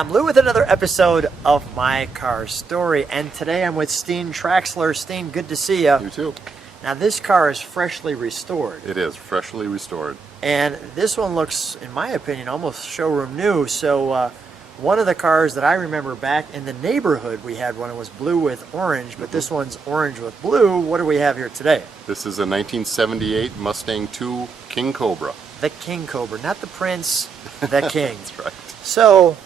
I'm Lou with another episode of My Car Story, and today I'm with Steen Traxler. Steen, good to see you. You too. Now this car is freshly restored. It is freshly restored. And this one looks, in my opinion, almost showroom new. So one of the cars that I remember back in the neighborhood, we had one. It was blue with orange, but this one's orange with blue. What do we have here today? This is a 1978 Mustang 2 King Cobra. The King Cobra, not the Prince, the King. That's right. So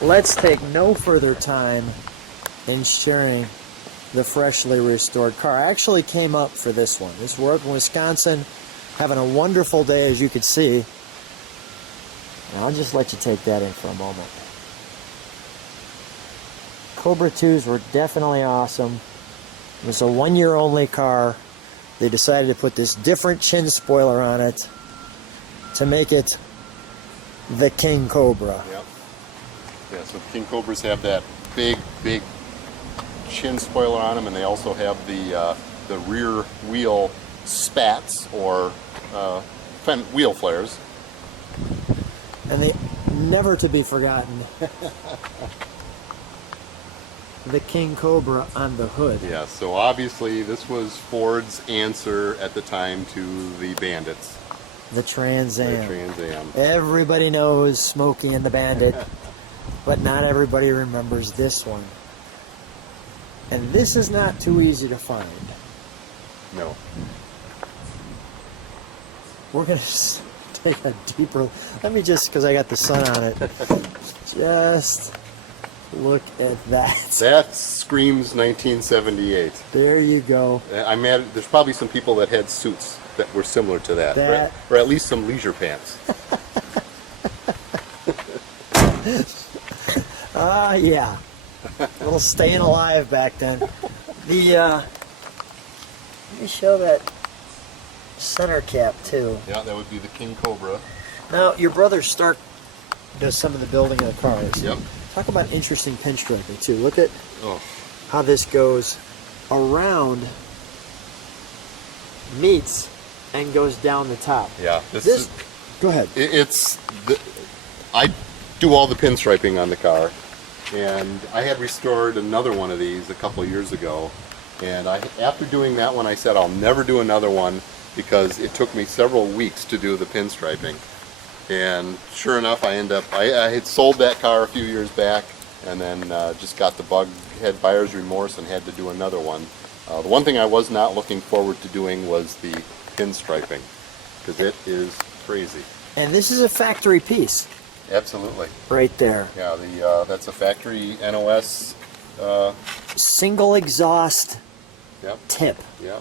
let's take no further time in sharing the freshly restored car. I actually came up for this one. We're up in Wisconsin, having a wonderful day, as you can see. And I'll just let you take that in for a moment. Cobra 2s were definitely awesome. It was a one-year-only car. They decided to put this different chin spoiler on it to make it the King Cobra. Yep. Yeah, so King Cobras have that big chin spoiler on them, and they also have the rear wheel spats or wheel flares. And they never to be forgotten. The King Cobra on the hood. Yeah, so obviously this was Ford's answer at the time to the Bandits. The Trans Am. The Trans Am. Everybody knows Smokey and the Bandit, but not everybody remembers this one. And this is not too easy to find. No. We're going to take a deeper... Let me just, because I got the sun on it, just look at that. That screams 1978. There you go. I'm mad. There's probably some people that had suits that were similar to that, or at least some leisure pants. Yeah. A little staying alive back then. Let me show that center cap too. Yeah, that would be the King Cobra. Now, your brother Stark does some of the building of the cars. Yep. Talk about interesting pinstriping too. Look at how this goes around, meets, and goes down the top. Yeah. Go ahead. I do all the pinstriping on the car, and I had restored another one of these a couple of years ago, and after doing that one, I said I'll never do another one because it took me several weeks to do the pinstriping. And sure enough, I had sold that car a few years back, and then just got the bug, had buyer's remorse, and had to do another one. The one thing I was not looking forward to doing was the pinstriping, because it is crazy. And this is a factory piece. Absolutely. Right there. Yeah, that's a factory NOS. Single exhaust tip. Yep.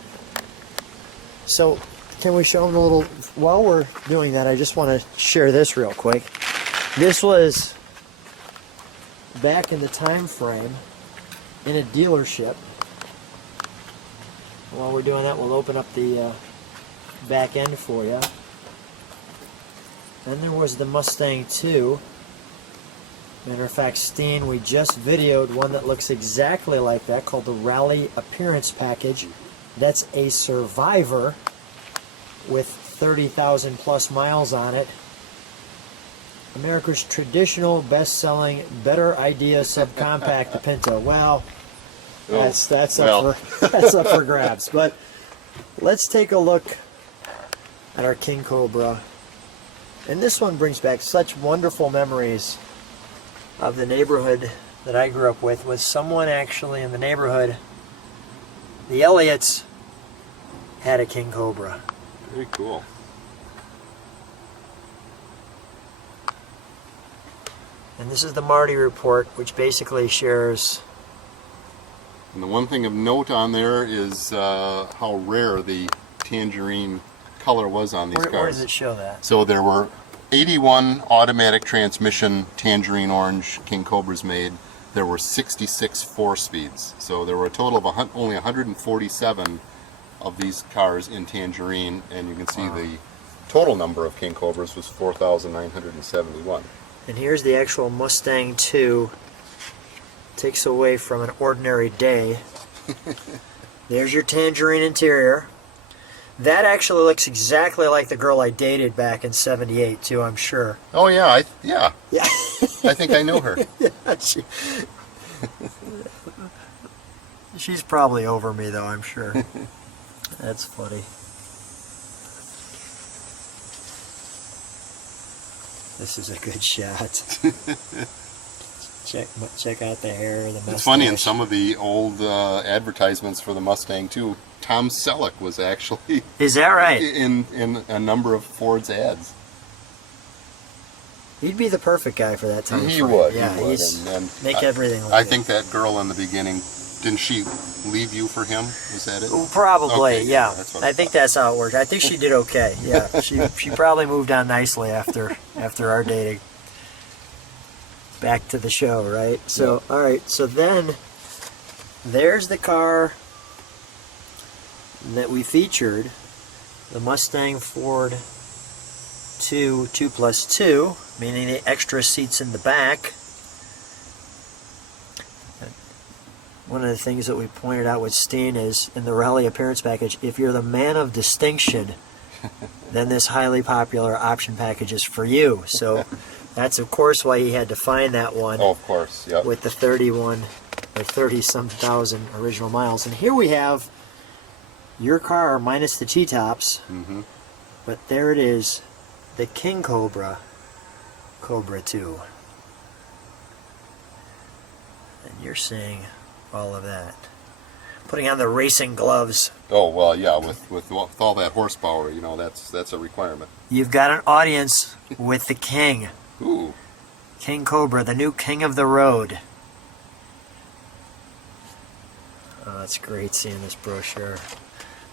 So, can we show them a little? While we're doing that, I just want to share this real quick. This was back in the time frame in a dealership. While we're doing that, we'll open up the back end for you. Then there was the Mustang 2. Matter of fact, Steen, we just videoed one that looks exactly like that, called the Rally Appearance Package. That's a Survivor with 30,000 plus miles on it. America's traditional best-selling Better Idea subcompact, the Pinto. Well, that's up for grabs. But let's take a look at our King Cobra. And this one brings back such wonderful memories of the neighborhood that I grew up with someone actually in the neighborhood. The Elliots had a King Cobra. Very cool. And this is the Marty report, which basically shares. And the one thing of note on there is how rare the tangerine color was on these cars. Where does it show that? So there were 81 automatic transmission tangerine orange King Cobras made. There were 66 4-speeds. So there were a total of only 147 of these cars in tangerine, and you can see the total number of King Cobras was 4,971. And here's the actual Mustang 2. Takes away from an ordinary day. There's your tangerine interior. That actually looks exactly like the girl I dated back in '78 too. I'm sure. Oh yeah, yeah. Yeah. I think I know her. Yeah, she's probably over me though. I'm sure. That's funny. This is a good shot. Check out the hair, the mustache. It's funny, in some of the old advertisements for the Mustang too, Tom Selleck was actually Is that right? in a number of Ford's ads. He'd be the perfect guy for that time. He would. Yeah, he would. he's And make everything look I good. think that girl in the beginning, didn't she leave you for him? Was that it? Probably, Okay, yeah. that's what I think that's how it worked. I think she did okay. Yeah, she probably moved on nicely after our dating. Back to the show, right? So, all right. So then, there's the car that we featured, the Mustang Ford 2+2, meaning the extra seats in the back. One of the things that we pointed out with Steen is, in the rally appearance package, if you're the man of distinction, then this highly popular option package is for you. So that's, of course, why he had to find that one. Oh, of course, yeah. With the 31 or 30-some thousand original miles. And here we have your car minus the T-tops. Mm-hmm. But there it is, the King Cobra, Cobra 2. And you're seeing all of that. Putting on the racing gloves. Oh well, yeah. With all that horsepower, you know, that's a requirement. You've got an audience with the King. Ooh. King Cobra, the new king of the road. Oh, that's great seeing this brochure.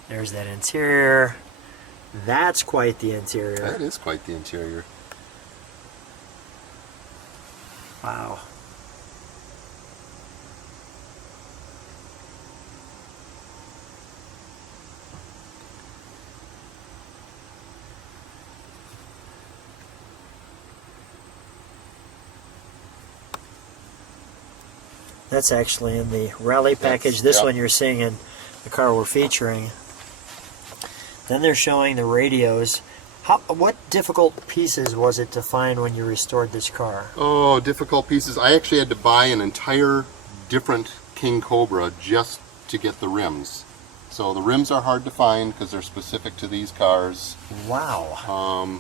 There's that interior. That's quite the interior. That is quite the interior. Wow. That's actually in the rally package. This one you're seeing in the car we're featuring. Then they're showing the radios. What difficult pieces was it to find when you restored this car? Oh, difficult pieces. I actually had to buy an entire different King Cobra just to get the rims. So the rims are hard to find because they're specific to these cars. Wow.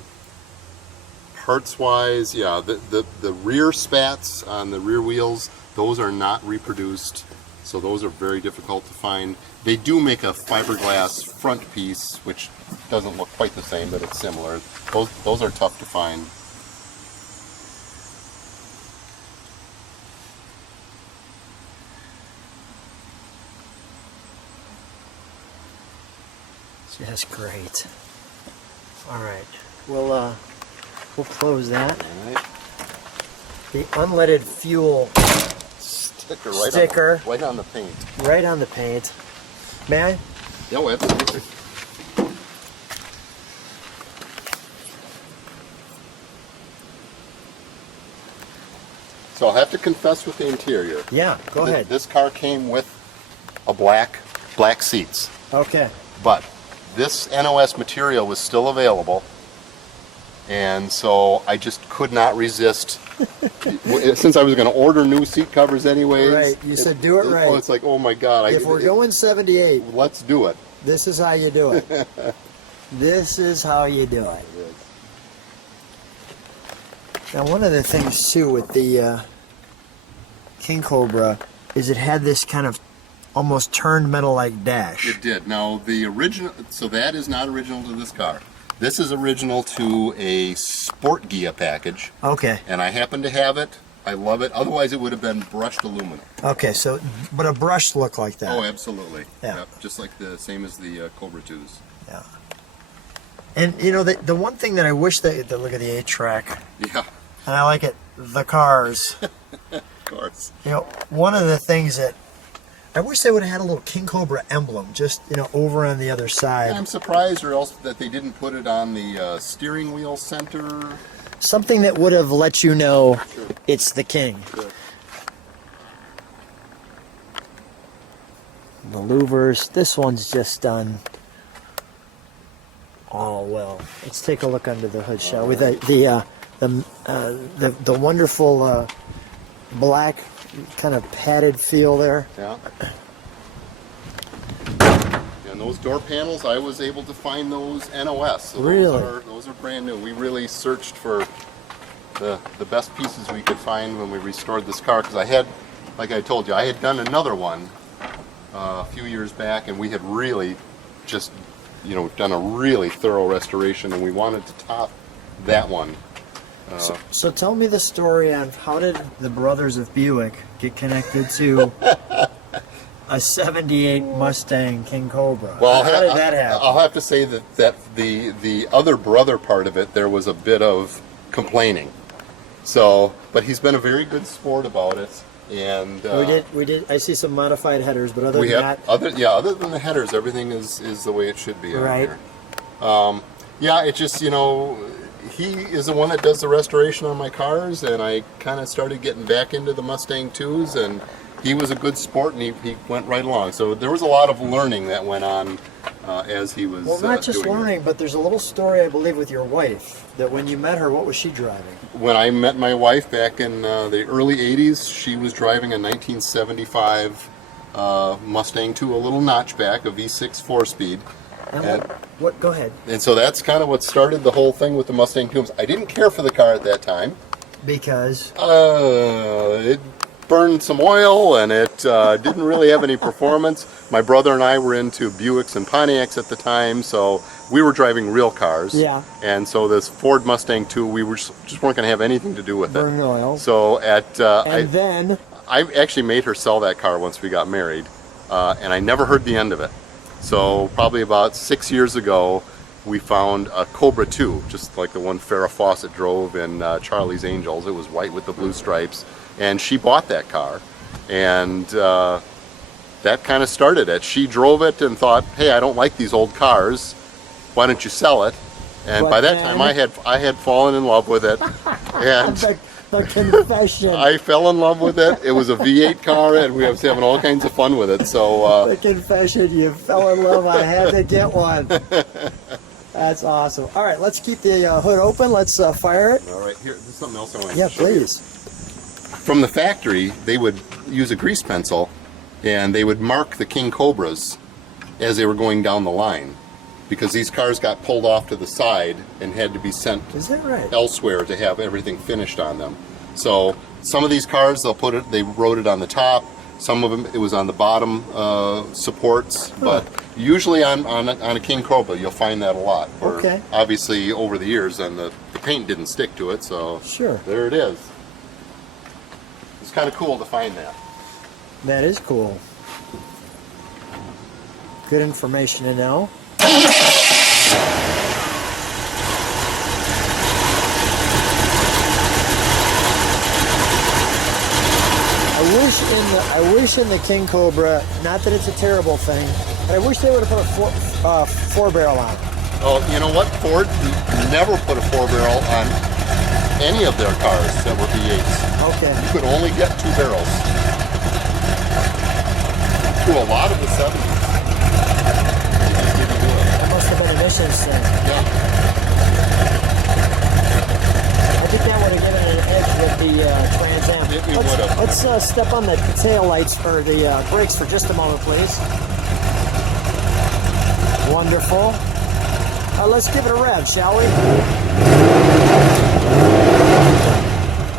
Parts-wise, yeah, the rear spats on the rear wheels, those are not reproduced, so those are very difficult to find. They do make a fiberglass front piece, which doesn't look quite the same, but it's similar. Those are tough to find. Just great. All right, we'll close that. All right. The unleaded fuel sticker right on the paint. right on the paint. May I? Oh, absolutely. So I'll have to confess with the interior. Yeah, go ahead. This car came with a black seats, Okay. but this NOS material was still available, and so I just could not resist. Since I was going to order new seat covers anyways. Right, you said do it right. It's like, oh my God. If we're going 78, let's do it. this is how you do it. This is how you do it. Now, one of the things too with the King Cobra is it had this kind of almost turned metal-like dash. It did. Now, the original, so that is not original to this car. This is original to a Sport Gia package. Okay. And I happen to have it. I love it. Otherwise, it would have been brushed aluminum. Okay, so, but a brushed look like that. Oh, absolutely. Yeah. Yep, just like the same as the Cobra 2s. Yeah. And, you know, the one thing that I wish that look at the 8-track, Yeah, and I like it, the cars. of course. You know, one of the things that I wish they would have had a little King Cobra emblem just, you know, over on the other side. I'm surprised or else that they didn't put it on the steering wheel center. Something that would have let you know it's the King. Sure. The louvers, this one's just done Oh well, let's take a look under the hood, shall we? The wonderful black kind of padded feel there. Yeah. And those door panels, I was able to find those NOS. So really? Those are brand new. We really searched for the best pieces we could find when we restored this car, because I had, like I told you, I had done another one a few years back, and we had really just, done a really thorough restoration, and we wanted to top that one. So tell me the story on how did the brothers of Buick get connected to a 78 Mustang King Cobra? Well, how did that happen? I'll have to say that the other brother part of it, there was a bit of complaining. So, but he's been a very good sport about it, and we did. I see some modified headers, but other than that, other than the headers, everything is the way it should be. Right. Yeah, it just he is the one that does the restoration on my cars, and I kind of started getting back into the Mustang 2s, and he was a good sport, and he went right along. So there was a lot of learning that went on as he was well, not just doing learning, it. but there's a little story, I believe, with your wife, that when you met her, what was she driving? When I met my wife back in the early 80s, she was driving a 1975 Mustang 2, a little notchback, a V6 4-speed. And what? Go ahead. And so that's kind of what started the whole thing with the Mustang 2. I didn't care for the car at that time. Because? It burned some oil, and it didn't really have any performance. My brother and I were into Buicks and Pontiacs at the time, so we were driving real cars. Yeah. And so this Ford Mustang 2, we were just weren't going to have anything to do with it. Burning oil. So then I actually made her sell that car once we got married, and I never heard the end of it. So probably about 6 years ago, we found a Cobra 2, just like the one Farrah Fawcett drove in Charlie's Angels. It was white with the blue stripes, and she bought that car, and that kind of started it. She drove it and thought, hey, I don't like these old cars, why don't you sell it? And by that time I had fallen in love with it, and the confession. I fell in love with it. It was a V8 car, and we was having all kinds of fun with it. So the confession, you fell in love. I had to get one. That's awesome. All right, let's keep the hood open. Let's fire it. All right, here, there's something else I want to Yeah, show you. please. From the factory, they would use a grease pencil, and they would mark the King Cobras as they were going down the line, because these cars got pulled off to the side and had to be sent Is that right? elsewhere to have everything finished on them. So some of these cars, they wrote it on the top. Some of them, it was on the bottom supports. But usually on a King Cobra, you'll find that a lot. Okay. Obviously, over the years, and the paint didn't stick to it, so Sure. there it is. It's kind of cool to find that. That is cool. Good information to know. I wish in the King Cobra, not that it's a terrible thing, but I wish they would have put a four barrel on. Oh, you know what? Ford never put a 4-barrel on any of their cars that were V8s. Okay. You could only get 2 barrels. Through a lot of the 70s. That must have been an emissions thing. Yeah. I think that would have given it an edge with the Trans Am. It would have. Let's step on the tail lights or the brakes for just a moment, please. Wonderful. Let's give it a rev, shall we?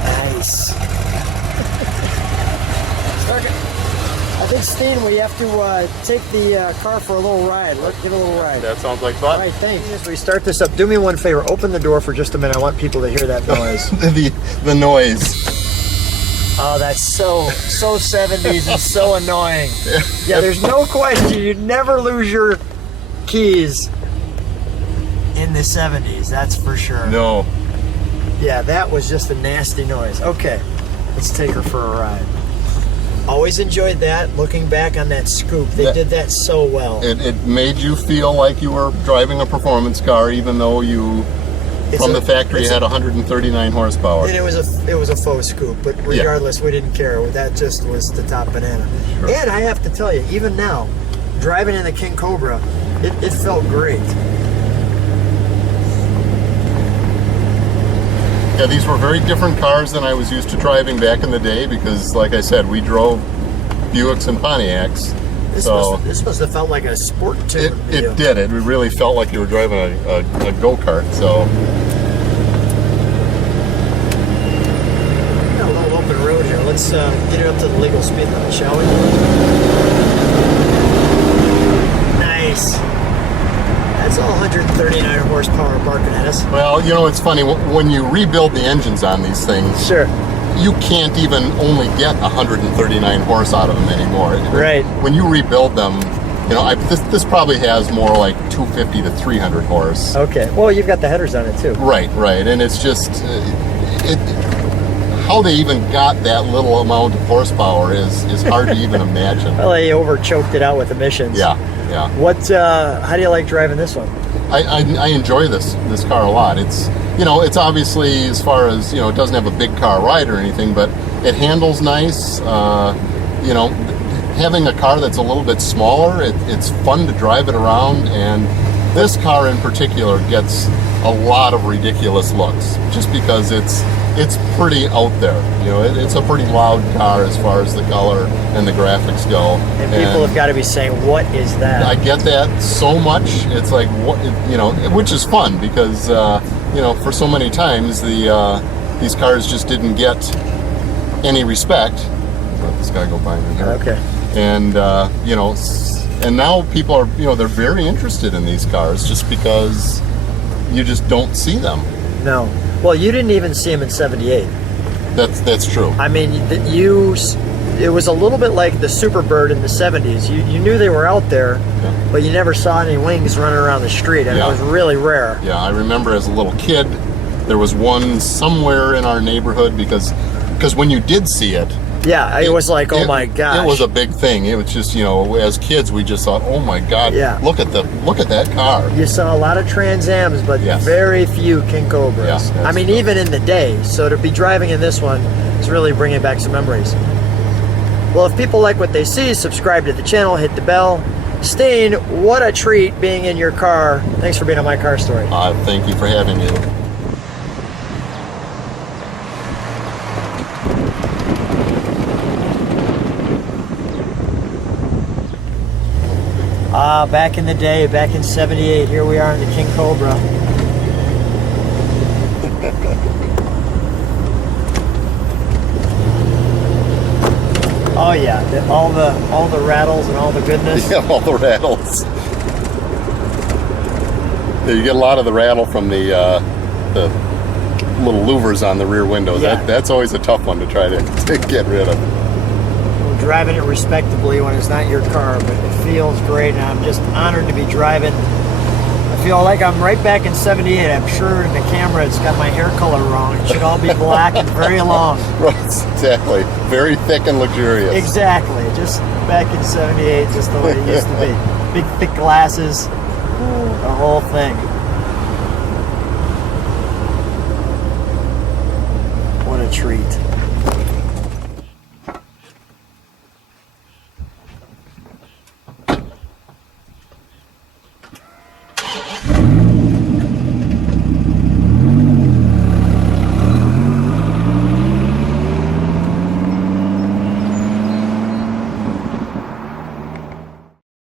Nice. I think, Steen, we have to take the car for a little ride. Let's give it a little ride. That sounds like fun. All right, thanks. As we start this up, do me one favor. Open the door for just a minute. I want people to hear that noise. the noise. Oh, that's so 70s and so annoying. Yeah, there's no question. You'd never lose your keys in the 70s. That's for sure. No. Yeah, that was just a nasty noise. Okay, let's take her for a ride. Always enjoyed that, looking back on that scoop. They did that so well. It made you feel like you were driving a performance car, even though you, from the factory, had 139 horsepower. And it was a faux scoop, but regardless, we didn't care. That just was the top banana. Sure. And I have to tell you, even now, driving in the King Cobra, it felt great. Yeah, these were very different cars than I was used to driving back in the day because, like I said, we drove Buicks and Pontiacs. This must have felt like a sport tune. It did. It really felt like you were driving a go-kart. So. Got a little open road here. Let's get it up to the legal speed limit, shall we? Nice. That's all 139 horsepower barking at us. Well, you know, it's funny, when you rebuild the engines on these things, sure, you can't even only get 139 horse out of them anymore. Right. When you rebuild them, you know, this probably has more like 250 to 300 horse. Okay. Well, you've got the headers on it too. Right, right. And it's just, how they even got that little amount of horsepower is hard to even imagine. Well, they over-choked it out with emissions. Yeah, yeah. How do you like driving this one? I enjoy this car a lot. It's, you know, it's obviously, as far as, you know, it doesn't have a big car ride or anything, but it handles nice. You know, having a car that's a little bit smaller, it's fun to drive it around, and this car in particular gets a lot of ridiculous looks just because it's pretty out there. You know, it's a pretty loud car as far as the color and the graphics go. And people have got to be saying, what is that? I get that so much. It's like, what, you know, which is fun because, you know, for so many times these cars just didn't get any respect. Let this guy go by me here. Okay. And, you know, and now people are, you know, they're very interested in these cars just because you just don't see them. No. Well, you didn't even see them in '78. That's true. I mean, it was a little bit like the Superbird in the '70s. You knew they were out there, yeah, but you never saw any wings running around the street, and yeah, it was really rare. Yeah, I remember as a little kid, there was one somewhere in our neighborhood because when you did see it, yeah, it was like, oh my gosh. It was a big thing. It was just, you know, as kids, we just thought, oh my God, yeah, look at that car. You saw a lot of Trans Ams, but yes, very few King Cobras. Yeah, I mean, even in the day. So to be driving in this one is really bringing back some memories. Well, if people like what they see, subscribe to the channel, hit the bell. Steen, what a treat being in your car. Thanks for being on My Car Story. Thank you for having me. Back in the day, back in '78, here we are in the King Cobra. Oh yeah, all the rattles and all the goodness. Yeah, all the rattles. Yeah, you get a lot of the rattle from the little louvers on the rear windows. Yeah. That's always a tough one to try to get rid of. Driving it respectably when it's not your car, but it feels great, and I'm just honored to be driving. I feel like I'm right back in '78. I'm sure in the camera it's got my hair color wrong. It should all be black and very long. Right, exactly. Very thick and luxurious. Exactly. Just back in '78, just the way it used to be. Big, thick glasses, the whole thing. What a treat.